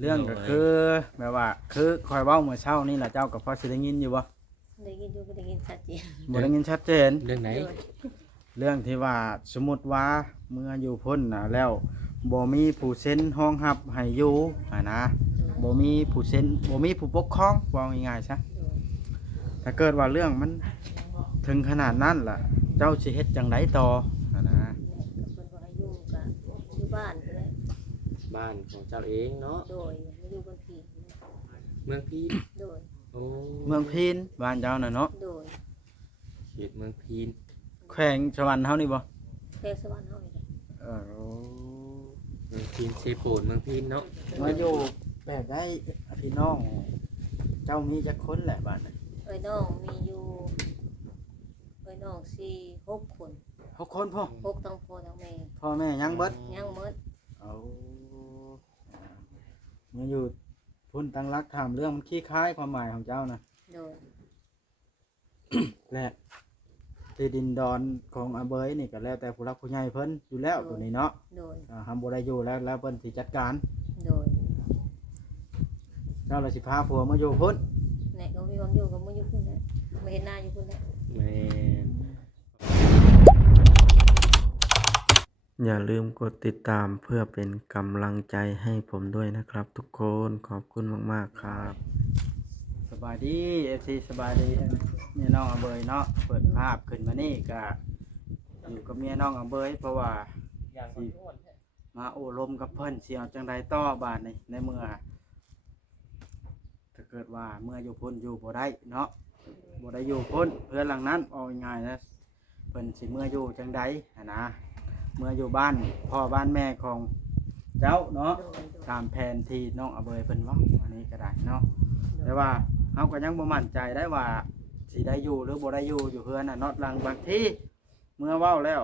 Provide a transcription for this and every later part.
เรื่องก็คือแบบว่าคือคอยเว้าเมื่อเช้านี่แหละเจ้ากับพ่อสิได้ยินอยู่บ่ ได้ยินอยู่ก็ได้ยินชัดเจน บ่ได้ยินชัดเจน เรื่องไหน โดย เรื่องที่ว่าสมมุติว่าเมื่ออยู่พ้นน่ะแล้วบ่มีผู้เซ็นห้องรับให้อยู่นะบ่มีผู้เซ็นบ่มีผู้ปกครองว่าง่ายๆซะ โดย ถ้าเกิดว่าเรื่องมันถึงขนาดนั้นล่ะ เจ้าสิเฮ็ดจังไดต่อนะ กับเพิ่นว่าอายุก็อยู่บ้านพุ่นแหละ บ้านของเจ้าเองเนาะ โดยมาอยู่บนผี เมืองพีน โดย โอ้ เมืองพีนบ้านเจ้าน่ะเนาะ โดย เขตเมืองพีน แขวงสวรรค์เฮานี่บ่ แพทย์สวรรค์เฮานี่แหละ เออ เมืองพีนเซโปนเมืองพีนเนาะ มาอยู่แบบได้พี่น้อง เจ้ามีจักคนแหละบ้านน่ะ เอ้ยน้องมีอยู่เอ้ยน้อง6 คน 6คนพ่อ 6ทั้งพ่อทั้งแม่ พ่อแม่ยังเบิด ยังหมด เอามาอยู่พุ่นตั้งรักถามเรื่องมันขี้คล้ายความหมายของเจ้านะ โดย และที่ดินดอนของอาเบยนี่ก็แล้วแต่ผู้รักผู้ใหญ่เพิ่นอยู่แล้วตัวนี้เนาะ โดย ทำบ่ได้อยู่แล้วเพิ่นสิจัดการ โดย เจ้าเลยสิพาผัวมาอยู่พุ่น แหน่ก็มีความอยู่กับมื้ออยู่พุ่นแหละมาเห็นหน้าอยู่พุ่นแหละ แม่น อย่าลืมกดติดตามเพื่อเป็นกำลังใจให้ผมด้วยนะครับ ทุกคนขอบคุณมากๆครับสบายดี FC สบายดีเมียน้องอาเบยเนาะเปิดภาพขึ้นมานี่ก็อยู่กับเมียน้องอาเบยเพราะว่าสิมาโอ้ลมกับเพิ่นสิเอาจังใดต่อบาดนี้ในเมื่อถ้าเกิดว่าเมื่ออยู่พุ่นอยู่บ่ได้เนาะบ่ได้อยู่พุ่นเพื่อนหลังนั้นเอาง่ายๆนะเพิ่นสิเมื่ออยู่จังใดนะเมื่ออยู่บ้านพ่อบ้านแม่ของเจ้าเนาะ โดยโดย ตามแผนที่น้องอาเบยเพิ่นเว้าอันนี้ก็ได้เนาะแต่ว่าเฮาก็ยังบ่มั่นใจได้ว่าสิได้อยู่หรือบ่ได้อยู่อยู่เฮือนน่ะเนาะหลังบางทีเมื่อเว้าแล้ว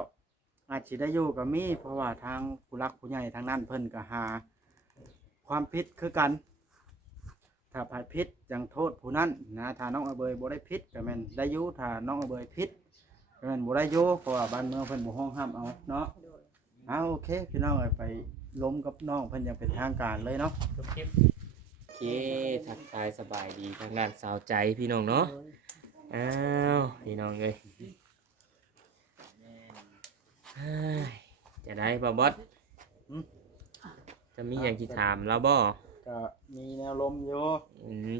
อาจสิได้อยู่ก็มีเพราะว่าทางผู้หลักผู้ใหญ่ทางนั้นเพิ่นก็หาความผิดคือกันถ้าผิดผิดจังโทษผู้นั้นนะถ้าน้องอาเบยบ่ได้ผิดก็แม่นได้อยู่ถ้าน้องอาเบยผิดก็แม่นบ่ได้อยู่เพราะว่าบ้านเมืองเพิ่นบ่ฮ้องห้ามเอาเนาะ โดย โอเคพี่น้องไปล้มกับน้องเพิ่นอย่างเป็นทางการเลยเนาะ โอเคทักทายสบายดีทางด้านสาวใจพี่น้องเนาะ โดย อ้าวพี่น้องเอ้ยเฮ้ยจะได้บ่บอสจะมีอย่างที่ถามเราบ่ ก็มีแนวลมอยู่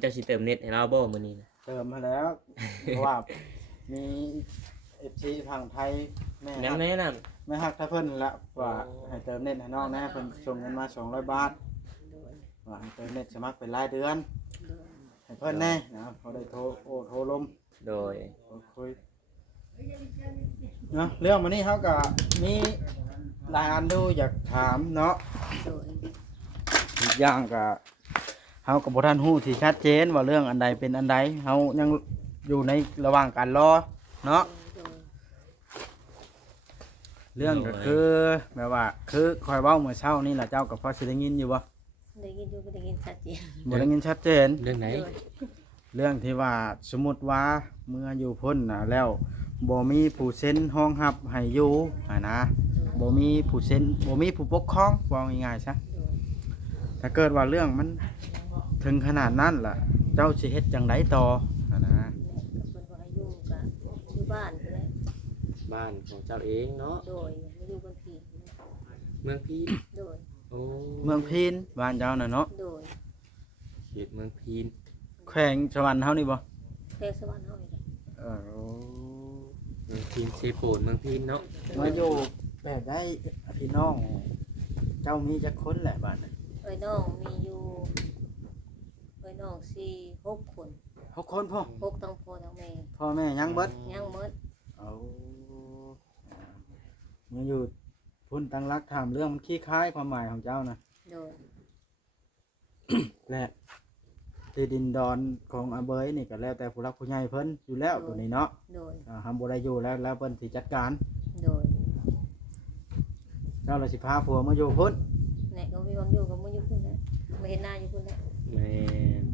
เจ้าสิเติมเน็ตให้เราบ่มื้อนี้นะ เติมมาแล้ว เพราะว่ามีเอฟซีทางไทยแม่ งั้ ฮั น ก แนะน แม่ฮักถ้าเพิ่นละว่าให้เติมเน็ตให้น้องนะเพิ่นส่งเงินมา200 บาท โดย ว่าให้เติมเน็ตสมัครเป็นรายเดือน โดย ให้เพิ่นแน่นะพอได้โทรลม โดย คุยเนาะเรื่องวันนี้เขาก็มีรายงานดูอยากถามเนาะ โดย อีกอย่างก็เฮากับบ่ทันฮู้ที่ชัดเจนว่าเรื่องอันใดเป็นอันใดเฮายังอยู่ในระหว่างการรอเนาะ โดย เรื่องก็คือแบบว่าคือคอยเว้าเมื่อเช้านี่ล่ะเจ้ากับพ่อสิได้ยินอยู่บ่ ได้ยินอยู่ก็ได้ยินชัดเจน บ่ได้ยินชัดเจน เรื่องไหน โดย เรื่องที่ว่าสมมุติว่าเมื่ออยู่พ้นน่ะแล้วบ่มีผู้เซ็นห้องรับให้อยู่นะบ่มีผู้เซ็นบ่มีผู้ปกครองว่าง่ายๆซะ โดย ถ้าเกิดว่าเรื่องมันถึงขนาดนั้นล่ะ เจ้าสิเฮ็ดจังไดต่อนะ แหน่กับเพิ่นว่าอายุก็อยู่บ้านพุ่นแหละ บ้านของเจ้าเองเนาะ โดยมาอยู่บนผี เมืองพีน โดย โอ้ เมืองพีนบ้านเจ้าน่ะเนาะ โดย เขตเมืองพีน แขวงสวรรค์เฮานี่บ่ แพทย์สวรรค์เฮานี่แหละ เออ เมืองพีนเซโปนเมืองพีนเนาะ มาอยู่แบบได้พี่น้อง เจ้ามีจักคนแหละบ้านน่ะ เอ้ยน้องมีอยู่เอ้ยน้อง6 คน 6คนพ่อ 6ทั้งพ่อทั้งแม่ พ่อแม่ยังเบิด ยังหมด เอามาอยู่พุ่นตั้งรักถามเรื่องมันขี้คล้ายความหมายของเจ้านะ โดย และที่ดินดอนของอาเบยนี่ก็แล้วแต่ผู้รักผู้ใหญ่เพิ่นอยู่แล้วตัวนี้เนาะ โดย ทำบ่ได้อยู่แล้วเพิ่นสิจัดการ โดย เจ้าเลยสิพาผัวมาอยู่พุ่น แหน่ก็มีความอยู่กับมื้ออยู่พุ่นแหละมาเห็นหน้าอยู่พุ่นแหละ แม่น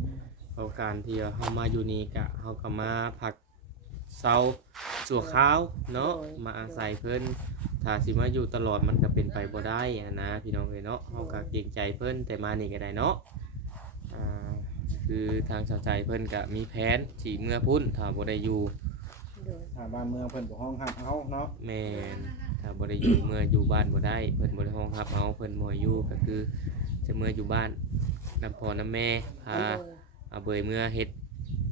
เอาการที่เฮามาอยู่นี่กะเฮาก็มาพักเซาชั่วคราวเนาะมาอาศัยเพิ่นถ้าสิมาอยู่ตลอดมันก็เป็นไปบ่ได้อะนะพี่น้องเอ้ยเนาะเฮาก็เกรงใจเพิ่นแต่มานี่ก็ได้เนาะ โ คือทางชาวใจเพิ่นก็มีแผนสิเมื่อพุ่นถ้าบ่ได้อยู่ โดย ถ้าบ้านเมืองเพิ่นบ่ห้องหับเอาเนาะ แม่นถ้าบ่ได้อยู่เมื่ออยู่บ้านบ่ได้เพิ่นบ่ได้ห้องรับเอาเพิ่นบ่ให้อยู่ก็คือจะเมื่ออยู่บ้านนำพ่อนำแม่พา โดย เอาเบยเมื่อเฮ็ด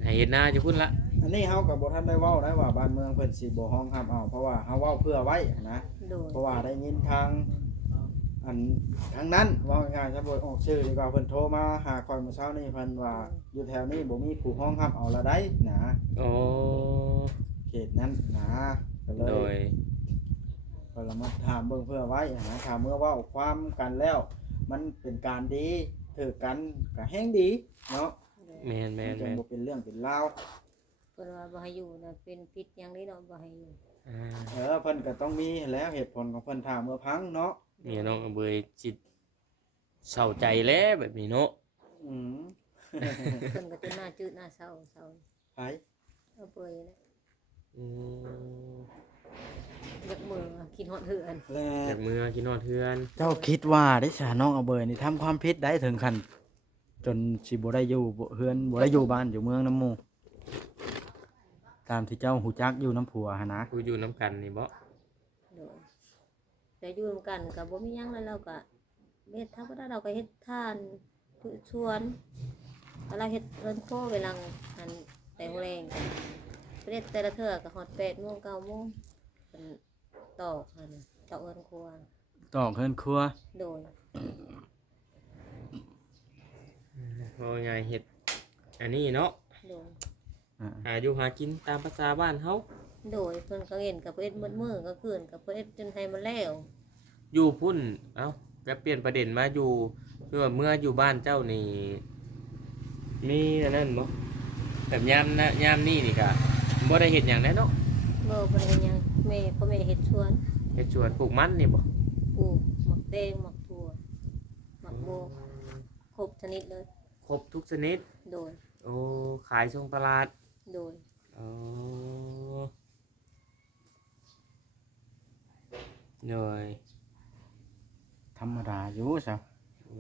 ให้เฮ็ดนาอยู่พุ่นละ อันนี้เฮาก็บ่ทันได้เว้าได้ว่าบ้านเมืองเพิ่นสิบ่ห้องหับเอาเพราะว่าเฮาเว้าเพื่อไว้นะ โดย เพราะว่าได้ยินทางทางนั้นว่าง่ายๆถ้าบ่ออกชื่อดีกว่าเพิ่นโทรมาหาข่อยเมื่อเช้านี้เพิ่นว่าอยู่แถวนี้บ่มีผู้ห้องรับเอาละได้นะ โอ้ เขตนั้นนะก็เล โดย ยก็ละมาถามเบิ่งเพื่อไว้นะถามเมื่อเว้าความกันแล้ว มันเป็นการดีถือกันก็แฮงดีเนาะ แม่นแม่น จั แม่ ง น บ่เป็นเรื่องเป็นราว เพิ่นว่าบ่ให้อยู่น่ะเป็นพิษหยังนี้เนาะบ่ให้อยู่ เพิ่นก็ต้องมีแล้วเหตุผลของเพิ่นถามเมื่อพังเนาะ เนี่ยน้องเอาเบยจิตเศร้าใจแล้วแบบนี้เนาะ อืม เพิ่นก็จะหน้าจืดหน้าเศร้า ไผ เอาเปยนะ อืม ยกมือคิดฮอดเหือน และ จากเมื่อกินนอนเทือน เจ้าคิดว่าได้สาน้องเอาเบยนี่ทำความผิดได้ถึงขั้นจนสิบ่ได้อยู่เฮือนบ่ได้อยู่บ้านอยู่เมืองน้ำหมู่ตามที่เจ้าหูจักอยู่น้ำผัวหั่นนะ กูอยู่น้ำกันนี่บ่ โดยแต่อยู่นำกันก็บ่มีหยังแล้วเราก็เฮ็ดธรรมดาเราก็เฮ็ดทานพืชสวนเราเฮ็ดเรินโคเวลาอันแต่งแรงกันเฮ็ดแต่ละเทื่อก็ฮอด8:00 น 9:00 นเป็นตอกหั่นตอกเอิ้นครัว ตอกเฮือนครัว โดย เพราะไงเฮ็ดอันนี้เนาะ โดย หาอยู่หากินตามภาษาบ้านเฮา โดยเพิ่นก็เห็นกับเพิ่นมืดมือก็คืนกับเพิ่นจนให้มันแล้ว อยู่พุ่นเอ้าก็เปลี่ยนประเด็นมาอยู่คือว่าเมื่ออยู่บ้านเจ้านี่มีอันนั้นบ่แบบยามนะยามนี้นี่ก็บ่ได้เฮ็ดหยังแน่เนาะ บ่บ่ได้หยังแม่พ่อแม่เฮ็ดสวน เฮ็ดสวนปลูกมันนี่บ่ ปลูกหมักแตงหมักถั่วหมักโบกครบชนิดเลย ครบทุกชนิด โดย โอ้ขายส่งตลาด โดย อ๋อเหนื่อย ธรรมดาอยู่ซะ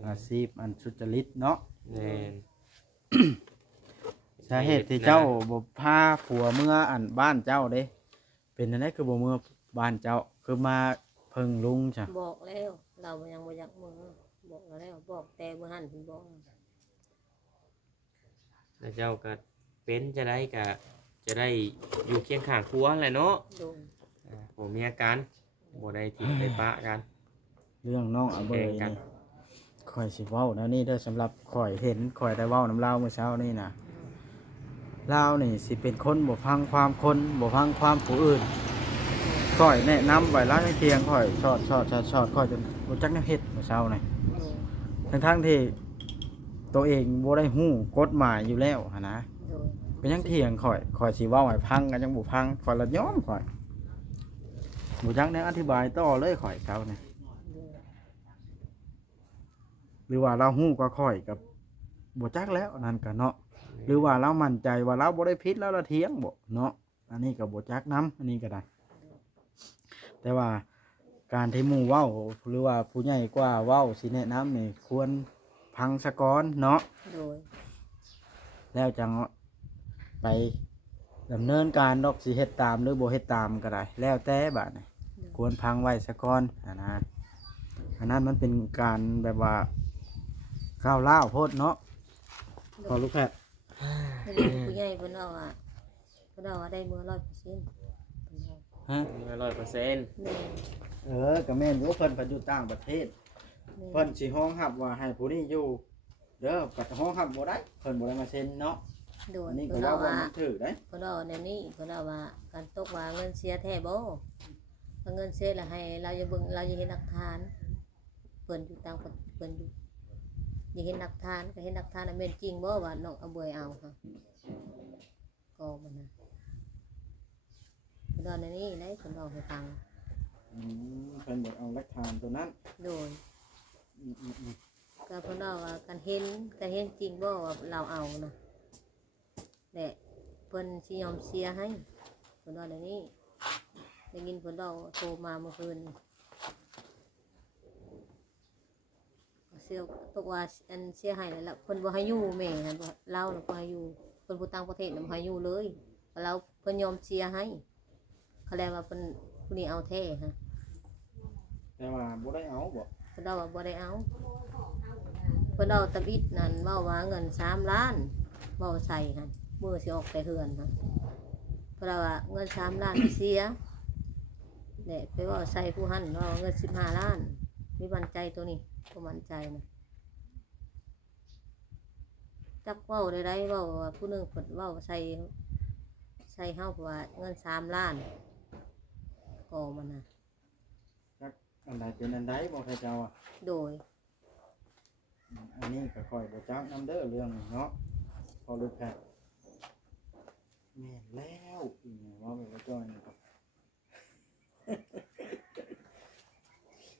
อาชีพอันสุจริตเนาะ แน่น สาเหตุที่เจ้าบ่พาผัวเมื่ออันบ้านเจ้าเด้ เป็นจังไดคือบ่เมื่อบ้านเจ้าคือมาเพิ่งลุงจ้ะ บอกแล้วเรายังบ่อยากมือบอกแล้วบอกแต่บ่หันเพิ่นบอก แล้วเจ้าก็เป็นจะได้ก็จะได้อยู่เคียงข้างครัวแหละเนาะ โดย ผมมีอาการบ่ได้ทิ้งไปปะกัน เรื่องน้องอเบย แกล้งกัน นี่ข่อยสิเว้าแล้วนี่เด้อสำหรับข่อยเห็นข่อยได้เว้าน้ำลาวเมื่อเช้านี่น่ะลาวนี่สิเป็นคนบ่ฟังความคนบ่ฟังความผู้อื่นข่อยแนะนำไว้ร้านเคียงข่อยชอดข่อยจนบ่จักแนวเฮ็ดเมื่อเช้านี่ โดย ทั้งๆที่ตัวเองบ่ได้ฮู้กฎหมายอยู่แล้วหั่นนะ โดย เป็นยังเถียงข่อยสิเว้าให้พังกันยังบ่พังข่อยละยอมข่อยบ่จักแนวอธิบายต่อเลยข่อยเช้านี่ โดย หรือว่าเราฮู้กว่าข่อยกับบ่จักแล้วนั่นก็เนาะหรือว่าเรามั่นใจว่าเราบ่ได้ผิดแล้วเราเถียงบ่เนาะอันนี้ก็บ่จักนํอันนี้ก็ได้ แต่ว่าการที่หมู่เว้าหรือว่าผู้ใหญ่กว่าเว้าสิแนะนำนี่ควรพังซะก่อนเนาะ โดย แล้วจังไปดำเนินการดอกสิเฮ็ดตามหรือบ่เฮ็ดตามก็ได้ แล้วแต่บัดนี้ควรพังไว้ซะก่อนนะอันนั้นมันเป็นการแบบว่าก้าวร้าวโพดเนาะพอลูกแพทย์ ผู้ใหญ่เพิ่นเอาว่าเพิ่นเอาว่าได้มือ100%เพิ่นเอา ฮะ 100% แม่ ก็แม่นอยู่เพิ่นไปอยู่ต่างประเทศ แม่ เพิ่นสิฮ้องรับว่าให้ผู้นี้อยู่เด้อก็ฮ้องรับบ่ได้เพิ่นบ่ได้มาเซ็นเนาะ โดย อันนี้ก็ เพิ่น ว่า เอา ว่า ว่า มันถือได้ เพิ่นเอาแนวนี้เพิ่นเอาว่าการตกว่าเงินเสียแท้บ่ถ้าเงินเสียแล้วให้เราจะเบิ่งเราจะเห็นหลักฐานเพิ่นอยู่ต่างประเพิ่นอยู่อย่าเห็นหลักฐานก็เห็นหลักฐานอันแม่นจริงบ่ว่าน้องเอาเบยเอาค่ะก็มันน่ะเพิ่นเอาแนวนี้ได้เพิ่นเอาให้ฟัง เพิ่นบ่เอาหลักฐานตัวนั้น โดย อืม ก็เพิ่นเอาว่าการเห็นจริงบ่ว่าเราเอานะและเพิ่นสิยอมเสียให้เพิ่นเอาแนวนี้ได้ยินเพิ่นเอาโทรมาเมื่อคืนนี่ สียตกว่าอันเสียหายแล้วเพิ่นบ่ให้อยู่แม่นั่นบ่เล่าแล้วบ่ให้อยู่เพิ่นผู้ต่างประเทศน่ะบ่ให้อยู่เลยเราเพิ่นยอมเสียให้เขาแลว่าเพิ่นผู้นี้เอาแท้ฮะ แต่ว่าบ่ได้เอาบ่ เพิ่นเล่าว่าบ่ได้เอาเพิ่นเอาตะบิดนั่นเว้าว่าเงิน3 ล้านเว้าใส่หั่นมื้อสิออกแต่เฮือนหั่นเพิ่นเล่าว่าเงิน3 ล้านเสียแหละไปเว้าใส่ผู้หันเว้าเงิน15 ล้านมีมั่นใจตัวนี้บ่มั่นใจนะจักเว้าได้เว้าว่าผู้หนึงเพิ่นเว้าใส่เฮาเพราะว่าเงิน3 ล้านก็มันน่ะ อันใดเป็นอันใดบ่ใครเจ้าอ่ะ โดย อันนี้ก็ค่อยบ่จักนำเด้อเรื่องนี้เนาะพอลูกแพทย์แม่นแล้วอีหยังว่าไปว่าจ้อยนี่ครับ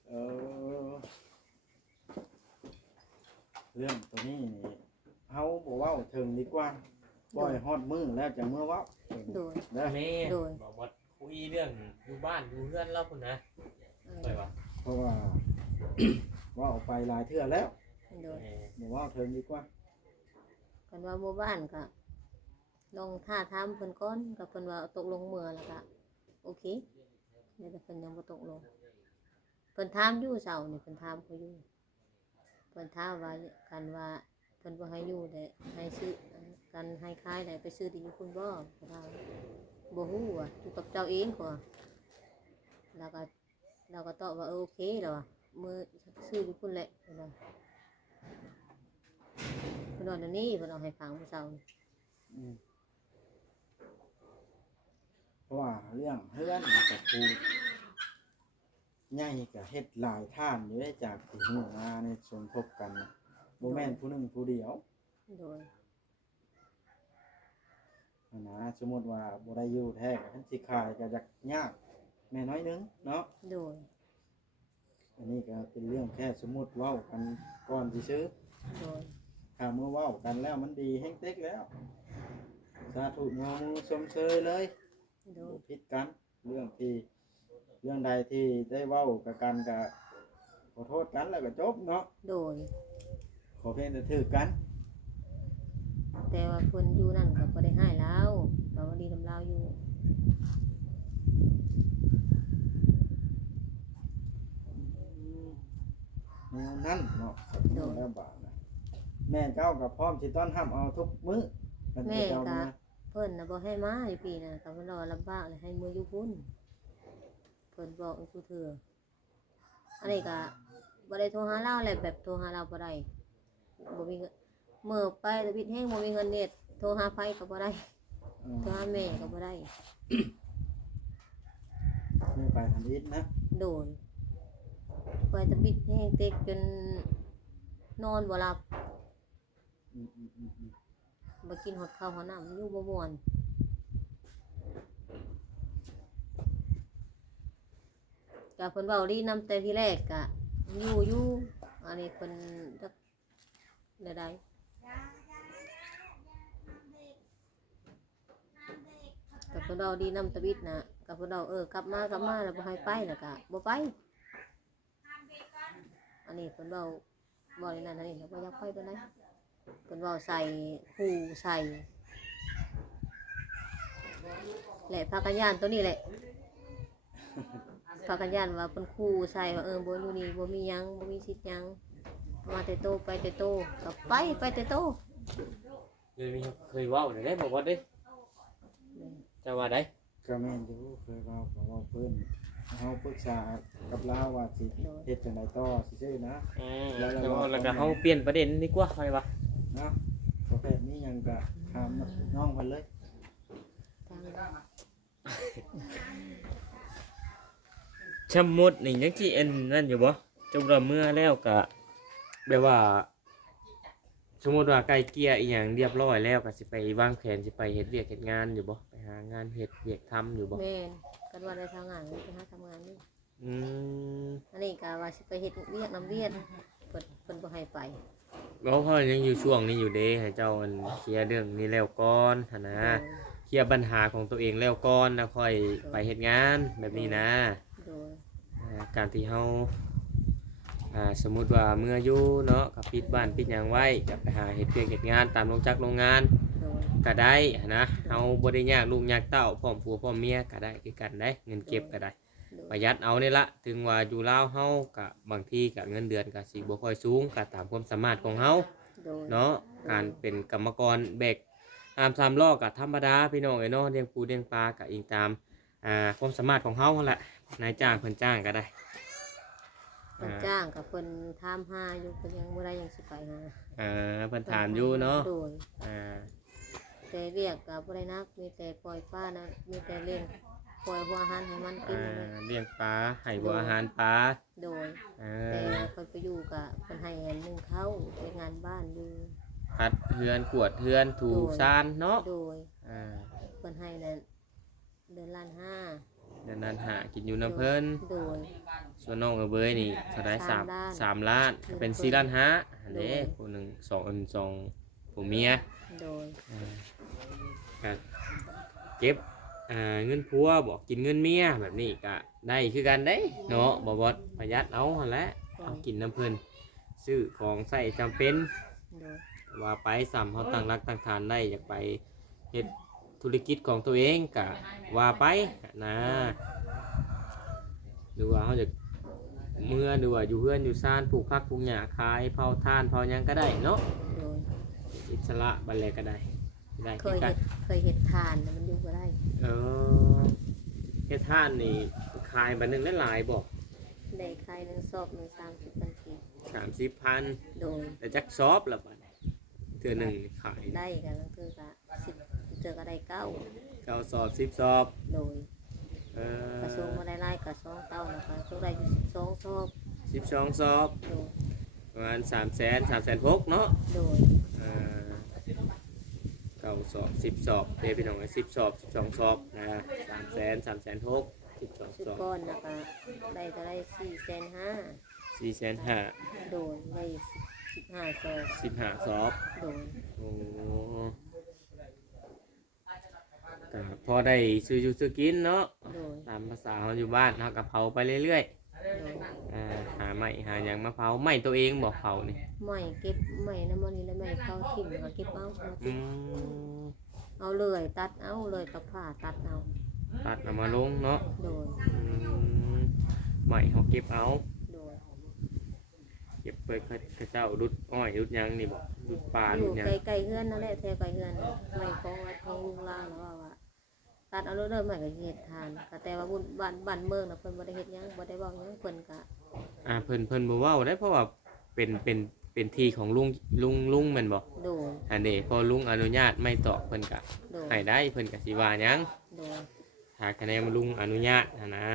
เออเรื่องตัวนี้นี่เฮาบ่เว้าถึงดีกว่าปล่อยฮอดมื้อแล้วจะเมื่อเว้า โดย เด้อ แม่ โดย บอกว่าคุยเรื่องอยู่บ้านอยู่เฮือนเราพุ่นนะไปว่า เพราะว่า เว้าไปหลายเทื่อแล้ว โดย บ่เว้าถึงดีกว่า กันว่าหมู่บ้านก็ลองท่าทำเพิ่นก่อนก็เพิ่นว่าตกลงเมื่อแล้วก็โอเคเดี๋ยวแต่เพิ่นยังบ่ตกลงเพิ่นถามอยู่เช้านี่เพิ่นถามเขาอยู่เพิ่นถามว่ากันว่าเพิ่นบ่ให้อยู่ได้ให้ซื้อกันให้ขายได้ไปซื้อที่อยู่คุณบ่เพิ่นถามบ่ฮู้ว่าอยู่กับเจ้าเองกว่าแล้วก็ตอบว่าโอเคแล้วว่ามื้อซื้ออยู่คุณแหละเพิ่นว่าเพิ่นว่าอันนี้เพิ่นเอาให้ฟังมื้อเช้านี่ อืมเพราะว่าเรื่องเฮือนนี่ก็พูดใหญ่ก็เฮ็ดหลายท่านอยู่ได้จากที่ฮู้มาในสมทบกันน่ะบ่แม่นผู้หนึงผู้เดียว โดย นะสมมุติว่าบ่ได้อยู่แท้ก็ทันสิขายก็จักยากแม่น้อยหนึงเนาะ โดย อันนี้ก็เป็นเรื่องแค่สมมุติเว้ากันก่อนสิซื้อ โดย ถ้าเมื่อเว้ากันแล้วมันดีแฮงเต็กแล้วสาธุงอมือชมเชยเลย โด บ่ ย ผิดกันเรื่องใดที่ได้เว้ากับกันก็ขอโทษกันแล้วก็จบเนาะ โดย ขอเพียงแต่ถือกัน แต่ว่าเพิ่นอยู่นั่นก็บ่ได้ให้แล้วเราดีนำเราอยู่ แนวนั้นเนาะแล้วบาดนะแม่เจ้าก็พร้อมสิต้อนรับเอาทุกมื้อมัน แม่ เจ้า ก็ มา เพิ่นน่ะบ่ให้มาอยู่ปีน่ะก็เพิ่นรอลำบากเลยให้มืออยู่พุ่นเพิ่นบอกอีกผู้เถื่ออันนี้ก็บ่ได้โทรหาเราแหละแบบโทรหาเราบ่ได้บ่มีเงินมื้อไปตะบิดแฮงบ่มีเงินเน็ตโทรหาไผก็บ่ได้โทรหาแม่ก็บ่ได้ ไม่ไปทันทีนะ โดยไปตะบิดแฮงเต็กจนนอนบ่หลับ อืม บ่กินฮอดข้าวฮอดน้ำอยู่บ่ม่วนก็เพิ่นเว้าดีนำแต่ที่แรกก็อยู่อันนี้เพิ่นจักได้ก็เพิ่นเว้าดีนำตะบิดน่ะก็เพิ่นเว้ากลับมาแล้วบ่ให้ไปแล้วก็บ่ไปอันนี้เพิ่นเว้าในนั้นอันนี้บ่อยากไปปานใดเพิ่นเว้าใส่ขู่ใส่แหละพากันย่านตัวนี้แหละ พากันย่านว่าเพิ่นขู่ใส่ว่าบ่อยู่นี่บ่มีหยังบ่มีสิทธิ์หยังมาแต่โตไปแต่โตก็ไปแต่โต เลยมีเคยเว้าได้บอกว่าเด้จะว่าได้ ก็แม่นอยู่เคยเว้าก็เว้าเพิ่นเฮาปรึกษากับลาวว่าสิเฮ็ดจังไดต่อสิซื่อนะ แล้วก็เฮาเปลี่ยนประเด็นดีกว่าไปว่า เนาะประเภทนี้ยังก็ถามน้องเพิ่นเลย ชะมุดนี่ยังสิอันนั่นอยู่บ่จบเมื่อแล้วก็แบบว่า สมมุติว่าไกลเกลี่ยอีหยังเรียบร้อยแล้วก็สิไปวางแผนสิไปเฮ็ดเวียกเฮ็ดงานอยู่บ่ไปหางานเฮ็ดเวียกทำอยู่บ่ แม่นกันว่าได้ทำงานไปหาทำงานนี่ อืม อันนี้ก็ว่าสิไปเฮ็ดเวียกน้ำเวียนเพิ่นบ่ให้ไป เพราะยังอยู่ช่วงนี้อยู่เด้ให้เจ้ามันเคลียร์เรื่องนี้แล้วก่อนหั่นนะเคลียร์ปัญหาของตัวเองแล้วก่อนแล้วค่อยไปเฮ็ดงานแบบนี้นะ โดย การที่เฮา สมมุติว่าเมื่ออยู่เนาะก็ปิดบ้านปิดหยังไว้ก็ไปหาเฮ็ดเวียกเฮ็ดงานตามโรงจักรโรงงาน โดย ก็ได้นะเฮาบ่ได้ยากลูกยากเต้าพร้อมผัวพร้อมเมียก็ได้คือกันได้เงินเก็บก็ได้ โด ประ ย หยัดเอานี่ละถึงว่าอยู่ลาวเฮาก็บางทีก็เงินเดือนก็สิบ่ค่อยสูงก็ตามความสามารถของเฮา โดย เนาะการเป็นกรรมกรแบกตาม3ล้อก็ธรรมดาพี่น้องเอ้ยเนาะเลี้ยงปูเลี้ยงปลาก็อิงตามความสามารถของเฮานั่นแหละนายจ้างเพิ่นจ้างก็ได้ เพิ่นจ้างกับเพิ่นถามหาอยู่เพิ่นยังบ่ได้ยังสิไปหา เพิ่นถามอยู่เนาะ โดย อ่า แต่เวียกก็บ่ได้นักมีแต่ปล่อยปลานะมีแต่เลี้ยงปล่อยหัวอาหารให้มันกินนั่นแหละ เลี้ยงปลาให้บัวอาหารปลา โดย อ่า แต่เพิ่นไปอยู่ก็เพิ่นให้อันหนึงเข้าไปงานบ้านอยู่ พัดเฮือนกวดเฮือนถูซานเนาะ โดย อ่า เพิ่นให้นั่นเดือนล้านห้า เดือนนั้นหากินอยู่น้ำเพิ่น โดย ส่วนน้องกระเบยนี่เท่าไร สามล้าน สามล้านเป็น4 ล้านห้าอันนี้ผู้หนึ่งสองผู้เมีย โดย ก็เก็บเงินพัวบอกกินเงินเมียแบบนี้ก็ได้คือกันได้เนาะบ่บดประหยัดเอาหั่นแหละเอากินน้ำเพิ่นซื้อของใส่จำเป็น โดย ว่าไปซ้ำเขาตั้งรักตั้งฐานได้อยากไปเฮ็ดธุรกิจของตัวเองก็ว่าไปนะหรือว่าเขาจะเมื่อหรือว่าอยู่เพื่อนอยู่ซ่านปลูกผักปลูกหญ้าขายเผาท่านเผาหยังก็ได้เนาะ โดย อิสระบันเลก็ได้ได้ เค คือย กั เฮ็ น ดเคยเฮ็ดทานแต่มันอยู่บ่ได้ เออเฮ็ดท่านนี่ขายบันหนึงได้หลายบอก ได้ขายหนึงซอบหนึง30 นาที 30,000 โดย แต่จักซอบละบัดเทื่อหนึงนี่ขาย ได้กันก็คือก็10เจอก็ได้9 9 ซอบ10 ซอบ โดย เอก ระทรวง อ บ่ได้ไล่ก็2เต้านะคะตัวได้อยู่12ซอบ 12 ซอบ โดย ประมาณ300,000 เนาะ โดย 9 สอบ10 สอบเด้พี่น้อง10 สอบ12 สอบนะ300,000 360,000 12 สุด สอบ ก้อนนะคะได้ก็ได้4,500,000 450,000 โดยได้15ซอบ 15 สอบ โดย โอ้ก็พอได้ซื้ออยู่ซื้อกินเนาะ โดย ตามภาษาเราอยู่บ้านเราก็เผาไปเรื่อย โดย ๆหาไม้หาหยังมาเผาไม้ตัวเองบอกเผานี่ ไม่เก็บไม่น้ำมันนี่แล้วไม่เข้าทิ่มแล้วก็เก็บเอา อืม เอาเลยตัดเอาเลยกับผ้าตัดเอา ตัดเอามาลงเนาะ โดย ไม้เขาเก็บเอา โดย เก็บไปเขาเจ้าดุดอ้อยดุดหยังนี่บอกดุดปลา อ ดุ ยู่ ดหยัง ไกลๆเฮือนนั่นแหละแถวไกลเฮือนไม่ของวัดของลุงล่างแล้วว่าตัดเอาเลยไม่ก็เฮ็ดทานก็แต่ว่าบุญบ้านเมืองน่ะเพิ่นบ่ได้เฮ็ดหยังบ่ได้เว้าหยังเพิ่นก็ เพิ่นบ่เว้าได้เพราะว่าเป็นที่ของลุงแม่นบ่ โดย อันนี้พอลุงอนุญาตไม่ตอบเพิ่นก็ โดย ให้ได้เพิ่นก็สิว่าหยัง โดย ถ้าคะแนนลุงอนุญาตนะ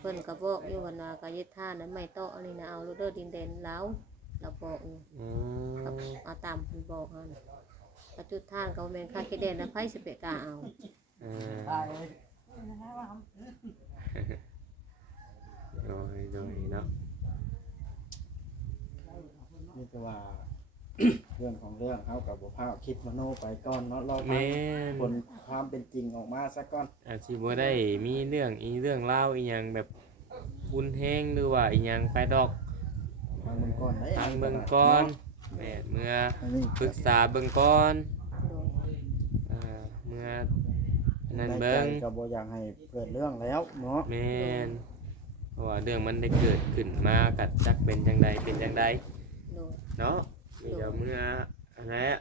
เพิ่นก็บอกอยู่ว่าน่ะก็เฮ็ดทานนั้นไม่โตะอันนี้นะเอาเด้อดินแดนลาวเราบอกอยู่ อื กับ ม เอาตามเพิ่นบอกหั่นปัจจุทานก็แม่นค่าคิดเด่นแล้วไผสิไปกล้าเอา โดยเนาะ นี่ก็ว่า เรื่องของเรื่องเขากับบ่พาคิดมโนไปก่อนเนาะรอฟั แม่ ง น ผลความเป็นจริงออกมาซะก่อน อาจสิบ่ได้มีเรื่องเล่าวอีหยังแบบบุญแฮงหรือว่าอีหยังไปดอก ทางเบิ่งก่อนได้ ทางเบิ่งก่อนแม่เมื่อ อันนี้ ปรึกษาเบิ่งก่อน โดย เมื่อนั้นเบิ่ง ใจก็บ่อยากให้เกิดเรื่องแล้วเนาะ แม่นเพราะว่าเรื่องมันได้เกิดขึ้นมากัดจักเป็นจังใดโดย เนาะนี่ก็เมื่ออันนั้น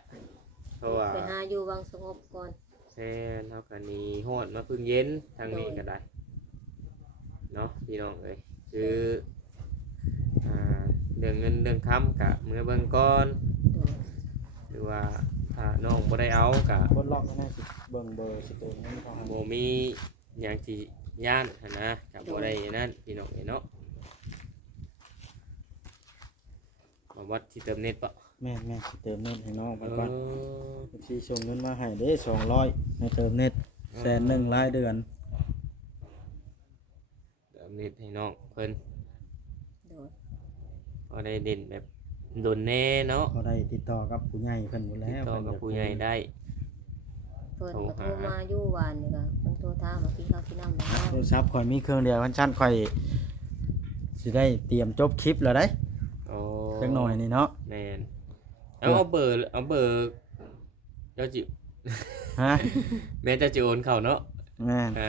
เพราะว่า ไปหาอยู่วังสงบก่อน แม่นเฮาก็หนีโหดมาพึ่งเย็นทางนี้ก็ได้เนาะพี่น้องเอ้ยคือเรื่องเงินเรื่องค้ำกะเมื่อเบิ่งก่อน โดย หรือว่าถ้าน้องบ่ได้เอากะ บนล็อกก็ได้สิเบิ่งเบอร์สิเติมเงินเข้าให้ บ่มีหยังสิย่านหันนะกับบ่ได้นั่นพี่น้องเอ้ยเนาะมาวัดที่เติมเน็ตปะ แม่นสิเติมเน็ตให้น้อง เอ มันก่อน อ สิส่งเงินมาให้เด้200ให้เติมเน็ต100,000รายเดือน เติมเน็ตให้น้องเพิ่น โดย พอได้เด่นแบบโดนแน่เนาะ เขาได้ติดต่อกับผู้ใหญ่เพิ่นอยู่ ติ แล้ ด ว ต่อกับผู้ใหญ่ได้ เพิ่นก็โทรมาอยู่วานนี่ก็เพิ่นโทรถามมากินข้าวกินน้ำแล้ว โทรศัพท์ข่อยมีเครื่องเดียววันชั้นข่อยสิได้เตรียมจบคลิปแล้วได้ จักหน่อยนี่เนาะ แม่นเอาเบอร์เจ้าจิ ฮะ แม่เจ้าจิโอนเข้าเนาะ แม่น อ่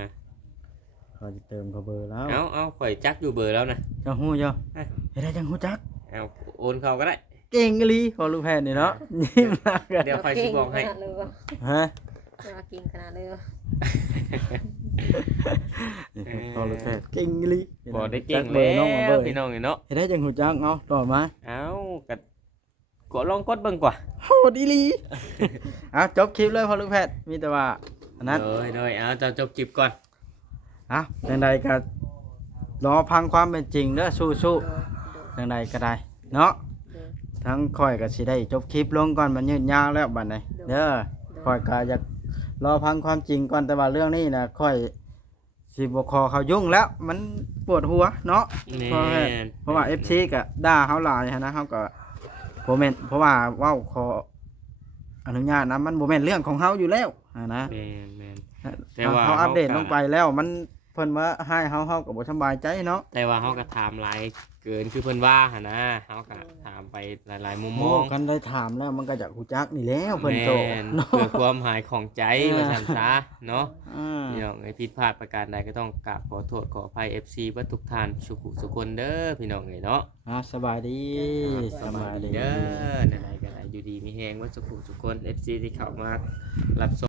า เขาจะเติมเขาเบอร์แล้ว เอาข่อยจักอยู่เบอร์แล้วนะ เจ้าฮู้จ้ะเฮ็ดได้จังฮู้จัก เอาโอนเข้าก็ได้ เก่งอีหลีพอลูกแพทย์นี่เนาะยิ้มมากอะ เดี๋ยวข่อยสิบอกให้ เก่งขนาดเลยบ่ ฮะ ว่าเก่งขนาดเลยบ่ พอลูกแพทย์เก่งอีหลี บ่ได้เก่ง จั แล้ บอร์น้องมาเบอ ว ร์ พี่น้องเนาะ เฮ็ดได้จังฮู้จักเอาต่อมา เอาก็ลองกดเบิ่งกว่า โหดอีหลี เอาจบคลิปเลยพอลูกแพทย์มีแต่ว่าอันนั้น โดยเอาเจ้าจบจิบก่อน อ่ะจังใดก็รอพังความเป็นจริงเด้อสู้ โดย ๆจังใดก็ได้เนาะ โดย ทั้งค่อยก็สิได้จบคลิปลงก่อนมันยืดยาวแล้วบัดนี้เด้อค่อยก็อยากรอพังความจริงก่อนแต่ว่าเรื่องนี้นะค่อยสิบ่ขอเขายุ่งแล้วมันปวดหัวเนาะ แม่น เพราะว่า FC ก็ด่าเฮาหลายหั้นนะเฮาก็บ่แม่นเพราะว่าเว้าขออนุญาตนะมันบ่แม่นเรื่องของเฮาอยู่แล้วนะ แม่น แต่ว่า เฮาอัปเดต เฮาก็ ลงไปแล้วมันเพิ่นว่าให้เฮาก็บ่สบายใจเนาะ แต่ว่าเฮาก็ถามหลายเกินคือเพิ่นว่าหั่นนะเฮาก็ถามไปหลายๆมุมม โอ้ อง กันได้ถามแล้วมันก็อยากฮู้จักนี่แล้วเพิ่นโต แม่น เนาะ เพื่อความหายของใจว่าซั่นซะเนาะ อ่า พี่น้องไอ้ผิดพลาดประการใดก็ต้องกราบขอโทษขออภัย FC เบ่ทุกท่านสุขคนเด้อพี่น้องเอ้ยเนาะ สบายดีสบายดี เด้อไหนๆก็ได้อยู่ดีมีแฮงว่าสุขคน FC ที่เข้ามารับชม